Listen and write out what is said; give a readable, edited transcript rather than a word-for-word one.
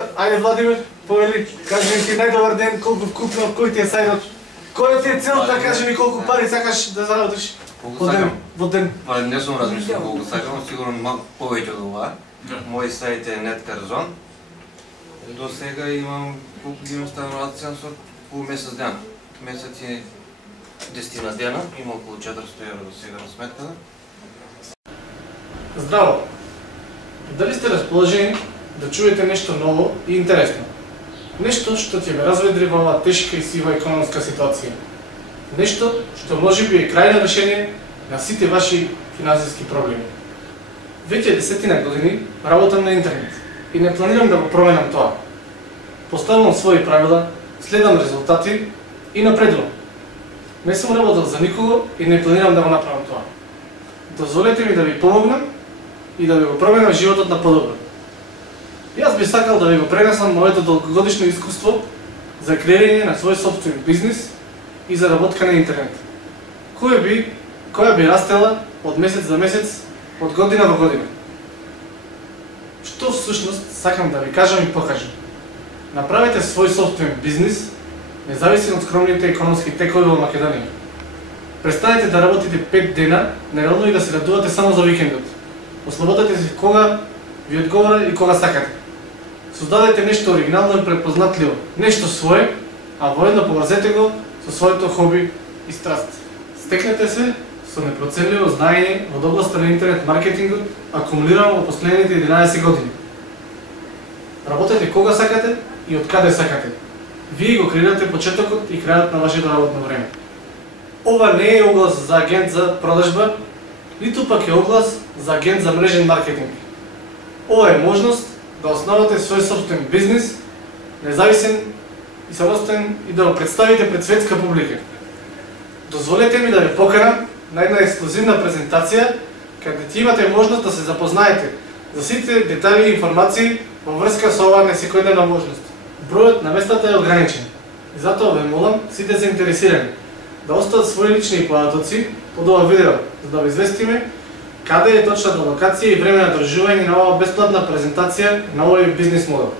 Ајде, Владимир, повели, кажи ми ти најдобар ден, колку вкупно, кој ти е сајдот? Која ти е целта, кажи ми колку пари сакаш да заработиш во ден? Не сум размислил колку сакам, сигурно малку повеќе од ова. Мој сајт е NetCarzon. До сега имам колку ги имам стануваци со по месец ден. Месец е 10 дена, има околу 400 евро до сега на сметката. Здраво! Дали сте расположени да чуете нешто ново и интересно? Нешто што ќе ве разведри во оваа тешка и сива економска ситуација. Нешто што можеби е крајно решение на сите ваши финансиски проблеми. Веќе 10 години работам на интернет и не планирам да го променам тоа. Поставувам своји правила, следам резултати и напредувам. Не сум работел за никого и не планирам да го направам тоа. Дозволете ми да ви помогнам и да ви го променам животот на подобро. Јас би сакал да ви го пренесам моето долгогодишно искуство за креирање на свој сопствен бизнис и заработка на интернет. Која би растела од месец за месец, од година во година. Што всушност сакам да ви кажам и покажам? Направете свој сопствен бизнис, независимо од скромните економски текови во Македонија. Престанете да работите 5 дена неделно и да се радувате само за викендот. Ослободете се кога ви одговара и кога сакате. Создадете нешто оригинално и препознатливо, нешто свое, а воедно поврзете го со своето хоби и страст. Стекнете се со непроценливо знаење од областа на интернет маркетингот, акумулирано во последните 11 години. Работете кога сакате и од каде сакате. Вие го креирате почетокот и крајот на вашето работно време. Ова не е оглас за агент за продажба, ниту пак е оглас за агент за мрежен маркетинг. Ова е можност да основате свој собствен бизнис, независен и самостоен и да го представите пред светска публика. Дозволете ми да ве поканам на една ексклузивна презентација, каде ќе имате можност да се запознаете за сите детали и информации во врска со оваа несекојдневна можност. Бројот на местата е ограничен и затоа ве молам сите заинтересирани да остават своји лични податоци под ова видео, за да ве известиме каде е точната локација и време на држување на оваа бесплатна презентација на овој бизнис модел.